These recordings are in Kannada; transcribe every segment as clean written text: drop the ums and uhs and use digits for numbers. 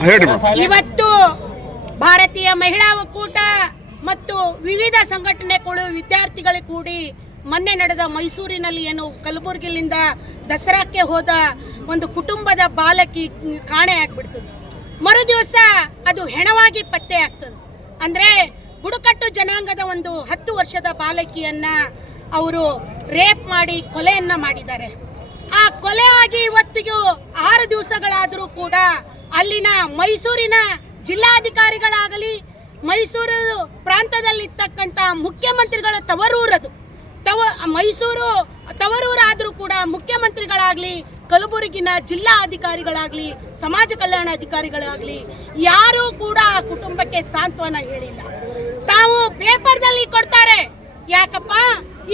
ಇವತ್ತು ಭಾರತೀಯ ಮಹಿಳಾ ಒಕ್ಕೂಟ ಮತ್ತು ವಿವಿಧ ಸಂಘಟನೆಗಳು ವಿದ್ಯಾರ್ಥಿಗಳು ಕೂಡಿ ಮೊನ್ನೆ ನಡೆದ ಮೈಸೂರಿನಲ್ಲಿ ಏನು ಕಲಬುರಗಿಯಿಂದ ದಸರಾಕ್ಕೆ ಹೋದ ಒಂದು ಕುಟುಂಬದ ಬಾಲಕಿ ಕಾಣೆ ಆಗ್ಬಿಡ್ತದೆ. ಮರು ದಿವಸ ಅದು ಹೆಣವಾಗಿ ಪತ್ತೆ ಆಗ್ತದೆ. ಅಂದರೆ ಬುಡಕಟ್ಟು ಜನಾಂಗದ ಒಂದು 10 ವರ್ಷದ ಬಾಲಕಿಯನ್ನ ಅವರು ರೇಪ್ ಮಾಡಿ ಕೊಲೆಯನ್ನ ಮಾಡಿದ್ದಾರೆ. ಆ ಕೊಲೆ ಆಗಿ ಇವತ್ತಿಗೂ 6 ದಿವಸಗಳಾದರೂ ಕೂಡ ಅಲ್ಲಿನ ಮೈಸೂರಿನ ಜಿಲ್ಲಾಧಿಕಾರಿಗಳಾಗಲಿ ಮೈಸೂರು ಪ್ರಾಂತದಲ್ಲಿರ್ತಕ್ಕಂಥ ಮುಖ್ಯಮಂತ್ರಿಗಳ ತವರೂರದು ಮೈಸೂರು ತವರೂರಾದರೂ ಕೂಡ ಮುಖ್ಯಮಂತ್ರಿಗಳಾಗಲಿ ಕಲಬುರಗಿನ ಜಿಲ್ಲಾ ಅಧಿಕಾರಿಗಳಾಗಲಿ ಸಮಾಜ ಕಲ್ಯಾಣ ಅಧಿಕಾರಿಗಳಾಗಲಿ ಯಾರೂ ಕೂಡ ಆ ಕುಟುಂಬಕ್ಕೆ ಸಾಂತ್ವನ ಹೇಳಿಲ್ಲ. ತಾವು ಪೇಪರ್ದಲ್ಲಿ ಕೊಡ್ತಾರೆ, ಯಾಕಪ್ಪ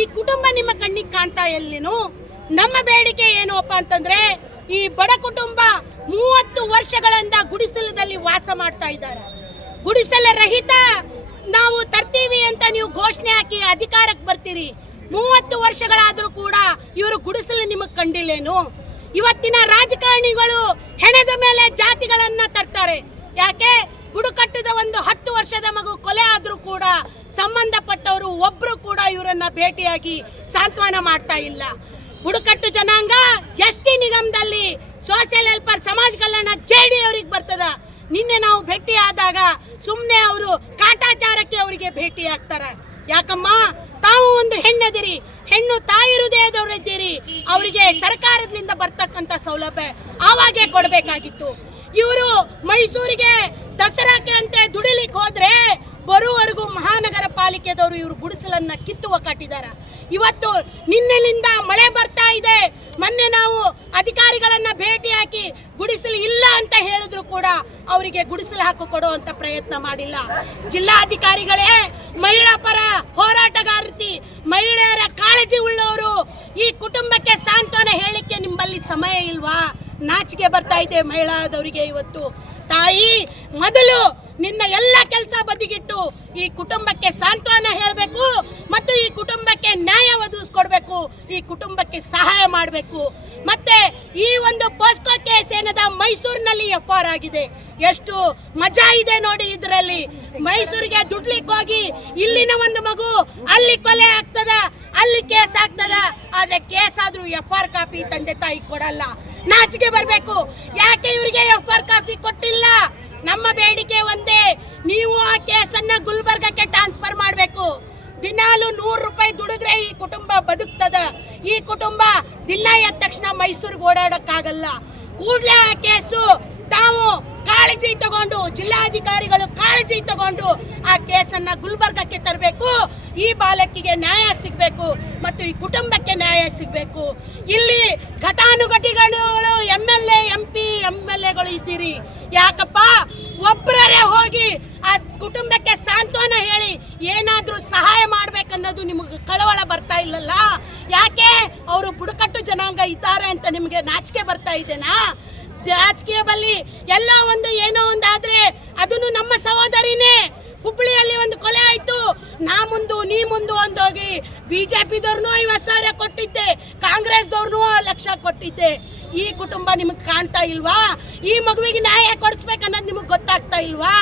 ಈ ಕುಟುಂಬ ನಿಮ್ಮ ಕಣ್ಣಿಗೆ ಕಾಣ್ತಾ ಎಲ್ಲಿನು? ನಮ್ಮ ಬೇಡಿಕೆ ಏನಪ್ಪ ಅಂತಂದ್ರೆ ಈ ಬಡ ಕುಟುಂಬ 30 ವರ್ಷಗಳಿಂದ ಗುಡಿಸಲದಲ್ಲಿ ವಾಸ ಮಾಡ್ತಾ ಇದ್ದಾರೆ. ಗುಡಿಸಲ ರಹಿತ ನಾವು ತರ್ತೀವಿ ಅಂತ ನೀವು ಘೋಷಣೆ ಹಾಕಿ ಅಧಿಕಾರಕ್ಕೆ ಬರ್ತೀರಿ. 30 ವರ್ಷಗಳಾದರೂ ಕೂಡ ಇವರು ಗುಡಿಸಲು ನಿಮಗೆ ಕಂಡಿಲ್ಲೇನು? ಇವತ್ತಿನ ರಾಜಕಾರಣಿಗಳು ಹೆಣದ ಮೇಲೆ ಜಾತಿಗಳನ್ನ ತರ್ತಾರೆ. ಯಾಕೆ? ಬುಡಕಟ್ಟದ ಒಂದು 10 ವರ್ಷದ ಮಗು ಕೊಲೆ ಆದ್ರೂ ಕೂಡ ಸಂಬಂಧಪಟ್ಟವರು ಒಬ್ರು ಕೂಡ ಇವರನ್ನ ಭೇಟಿಯಾಗಿ ಸಾಂತ್ವನ ಮಾಡ್ತಾ ಇಲ್ಲ. ಬುಡಕಟ್ಟು ಜನಾಂಗ ಎಸ್ಟಿ ನಿಗಮದಲ್ಲಿ ಸೋಷಿಯಲ್ ಹೆಲ್ಪರ್ ಸಮಾಜ ಕಲ್ಯಾಣ ಜೆಡಿ ಅವರಿಗೆ ಬರ್ತದ. ನಿನ್ನೆ ನಾವು ಭೇಟಿ ಆದಾಗ ಸುಮ್ಮನೆ ಅವರು ಕಾಟಾಚಾರಕ್ಕೆ ಅವರಿಗೆ ಭೇಟಿ ಆಗ್ತಾರೆ. ಯಾಕಮ್ಮ? ತಾವು ಒಂದು ಹೆಣ್ಣದಿರಿ, ಹೆಣ್ಣು ತಾಯಿ ಹೃದಯದವರಿದ್ದೀರಿ. ಅವರಿಗೆ ಸರ್ಕಾರದಿಂದ ಬರ್ತಕ್ಕಂಥ ಸೌಲಭ್ಯ ಆವಾಗೇ ಕೊಡಬೇಕಾಗಿತ್ತು. ಇವರು ಮೈಸೂರಿಗೆ ದಸರಾಕ್ಕೆ ಅಂತ ದುಡಿಲಿಕ್ಕೆ ಹೋದ್ರೆ ಬರುವವರೆಗೂ ಮಹಾನಗರ ಪಾಲಿಕೆದವರು ಇವರು ಗುಡಿಸಲನ್ನ ಕಿತ್ತುವ ಕಟ್ಟಿದ್ದಾರೆ. ಇವತ್ತು ನಿನ್ನೆಲಿಂದ ಮಳೆ ಬರ್ತಾ ಇದೆ. ಮೊನ್ನೆ ನಾವು ಅಧಿಕಾರಿಗಳನ್ನ ಭೇಟಿ ಹಾಕಿ ಗುಡಿಸಲು ಇಲ್ಲ ಅಂತ ಹೇಳಿದ್ರು ಕೂಡ ಅವರಿಗೆ ಗುಡಿಸಲು ಹಾಕಿ ಕೊಡುವಂತ ಪ್ರಯತ್ನ ಮಾಡಿಲ್ಲ. ಜಿಲ್ಲಾಧಿಕಾರಿಗಳೇ ಮಹಿಳಾ ಪರ ಹೋರಾಟಗಾರ್ತಿ, ಮಹಿಳೆಯರ ಕಾಳಜಿ ಉಳ್ಳವರು, ಈ ಕುಟುಂಬಕ್ಕೆ ಸಾಂತ್ವನ ಹೇಳಿಕೆ ನಿಮ್ಮಲ್ಲಿ ಸಮಯ ಇಲ್ವಾ? ನಾಚಿಕೆ ಬರ್ತಾ ಇದೆ ಮಹಿಳಾದವರಿಗೆ. ಇವತ್ತು ತಾಯಿ ಮೊದಲು ನಿನ್ನ ಎಲ್ಲ ಕೆಲಸ ಬದಿಗಿಟ್ಟು ಈ ಕುಟುಂಬಕ್ಕೆ ಸಾಂತ್ವನ ಹೇಳಬೇಕು ಮತ್ತು ಈ ಕುಟುಂಬಕ್ಕೆ ನ್ಯಾಯ ಒದಗಿಸ್ಕೊಡ್ಬೇಕು, ಈ ಕುಟುಂಬಕ್ಕೆ ಸಹಾಯ ಮಾಡಬೇಕು. ಮತ್ತೆ ಈ ಒಂದು ಪೋಸ್ಕೋ ಕೇಸ್ ಏನದ ಮೈಸೂರಿನಲ್ಲಿ ಎಫ್ಐಆರ್ ಆಗಿದೆ. ಎಷ್ಟು ಮಜಾ ಇದೆ ನೋಡಿ ಇದರಲ್ಲಿ. ಮೈಸೂರಿಗೆ ದುಡ್ಲಿಕ್ಕೆ ಹೋಗಿ ಇಲ್ಲಿನ ಒಂದು ಮಗು ಅಲ್ಲಿ ಕೊಲೆ ಆಗ್ತದ, ಅಲ್ಲಿ ಕೇಸ್ ಆಗ್ತದ. ಆದ್ರೆ ಕೇಸ್ ಆದ್ರೂ ಎಫ್ಐಆರ್ ಕಾಪಿ ತಂದೆ ತಾಯಿ ಕೊಡಲ್ಲ. ನಾಚಿಕೆ ಬರಬೇಕು. ಯಾಕೆ ಇವರಿಗೆ ಎಫ್ಐಆರ್ ಕಾಪಿ ಕೊಟ್ಟಿಲ್ಲ? ನಮ್ಮ ಬೇಡಿಕೆ ಒಂದೇ, ನೀವು ಆ ಕೇಸನ್ನ ಗುಲ್ಬರ್ಗಕ್ಕೆ ಟ್ರಾನ್ಸ್ಫರ್ ಮಾಡಬೇಕು. ದಿನಾಲು 100 ರೂಪಾಯಿ ದುಡಿದ್ರೆ ಈ ಕುಟುಂಬ ಬದುಕ್ತದ. ಈ ಕುಟುಂಬ ದಿನ ಎದ್ದ ತಕ್ಷಣ ಮೈಸೂರಿಗೆ ಓಡಾಡಕ್ಕಾಗಲ್ಲ. ಕೂಡಲೇ ಆ ಕೇಸು ತಾವು ಕಾಳಜಿ ತಗೊಂಡು, ಜಿಲ್ಲಾಧಿಕಾರಿಗಳು ಕಾಳಜಿ ತಗೊಂಡು ಆ ಕೇಸನ್ನ ಗುಲ್ಬರ್ಗಕ್ಕೆ ತರಬೇಕು. ಈ ಬಾಲಕಿಗೆ ನ್ಯಾಯ ಸಿಗಬೇಕು ಮತ್ತು ಈ ಕುಟುಂಬಕ್ಕೆ ನ್ಯಾಯ ಸಿಗಬೇಕು. ಇಲ್ಲಿ ಘಟಾನುಘಟಿಗಳು MLA MP MLAಗಳು ಇದ್ದೀರಿ. ಯಾಕಪ್ಪ? ಒಬ್ಬರೇ ಹೋಗಿ ಆ ಕುಟುಂಬಕ್ಕೆ ಸಾಂತ್ವನ ಹೇಳಿ ಏನಾದ್ರೂ ಸಹಾಯ ಮಾಡ್ಬೇಕನ್ನೋದು ನಿಮಗೆ ಕಳವಳ ಬರ್ತಾ ಇಲ್ಲಲ್ಲ? ಯಾಕೆ? ಅವರು ಬುಡಕಟ್ಟು ಜನಾಂಗ ಇದ್ದಾರೆ ಅಂತ ನಿಮಗೆ ನಾಚಿಕೆ ಬರ್ತಾ ಇದೆನಾ? ರಾಜಕೀಯದಲ್ಲಿ ಎಲ್ಲ ಒಂದು ಏನೋ ಒಂದಾದ್ರೆ ಅದನ್ನು ನಮ್ಮ ಸಹೋದರಿನೇ. ಹುಬ್ಬಳ್ಳಿಯಲ್ಲಿ ಒಂದು ಕೊಲೆ ಆಯ್ತು, ನಾ ಮುಂದು ನೀ ಮುಂದು ಅಂದೋಗಿ ಬಿಜೆಪಿದವ್ರನ್ನೂ 50,000 ಕೊಟ್ಟಿದ್ದೆ, ಕಾಂಗ್ರೆಸ್ದವ್ರನ್ನೂ 1 ಲಕ್ಷ ಕೊಟ್ಟಿದ್ದೆ. ಈ ಕುಟುಂಬ ನಿಮಗೆ ಕಾಣ್ತಾ ಇಲ್ವಾ? ಈ ಮಗುವಿಗೆ ನ್ಯಾಯ ಕೊಡಿಸ್ಬೇಕನ್ನೋದು ನಿಮಗೆ ಗೊತ್ತಾಗ್ತಾ ಇಲ್ವಾ?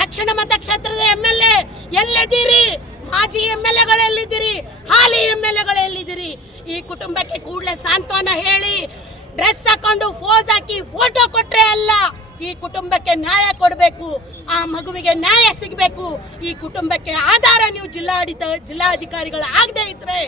ದಕ್ಷಿಣ ಮತಕ್ಷೇತ್ರದ MLA ಎಲ್ಲಿದ್ದೀರಿ? ಮಾಜಿ MLAಗಳೆಲ್ಲಿದ್ದೀರಿ? ಹಾಲಿ MLAಗಳೆಲ್ಲಿದ್ದೀರಿ? ಈ ಕುಟುಂಬಕ್ಕೆ ಕೂಡಲೇ ಸಾಂತ್ವನ ಹೇಳಿ, ಡ್ರೆಸ್ ಹಾಕೊಂಡು ಫೋಸ್ ಹಾಕಿ ಫೋಟೋ ಕೊಟ್ರೆ ಅಲ್ಲ, ಈ ಕುಟುಂಬಕ್ಕೆ ನ್ಯಾಯ ಕೊಡಬೇಕು. ಆ ಮಗುವಿಗೆ ನ್ಯಾಯ ಸಿಗಬೇಕು. ಈ ಕುಟುಂಬಕ್ಕೆ ಆಧಾರ ನೀವು ಜಿಲ್ಲಾಧಿಕಾರಿಗಳು ಆಗದೆ ಇದ್ರೆ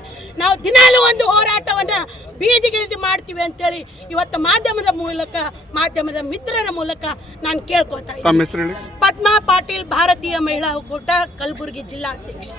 ನಾವು ದಿನಾಲೂ ಒಂದು ಹೋರಾಟವನ್ನ ಬೀದಿಗಿಳಿದು ಮಾಡ್ತೀವಿ ಅಂತೇಳಿ ಇವತ್ತು ಮಾಧ್ಯಮದ ಮಿತ್ರರ ಮೂಲಕ ನಾನು ಕೇಳ್ಕೊತಾ ಇದ್ದೀನಿ. ಪದ್ಮಾ ಪಾಟೀಲ್, ಭಾರತೀಯ ಮಹಿಳಾ ಒಕ್ಕೂಟ, ಕಲಬುರಗಿ ಜಿಲ್ಲಾಧ್ಯಕ್ಷ.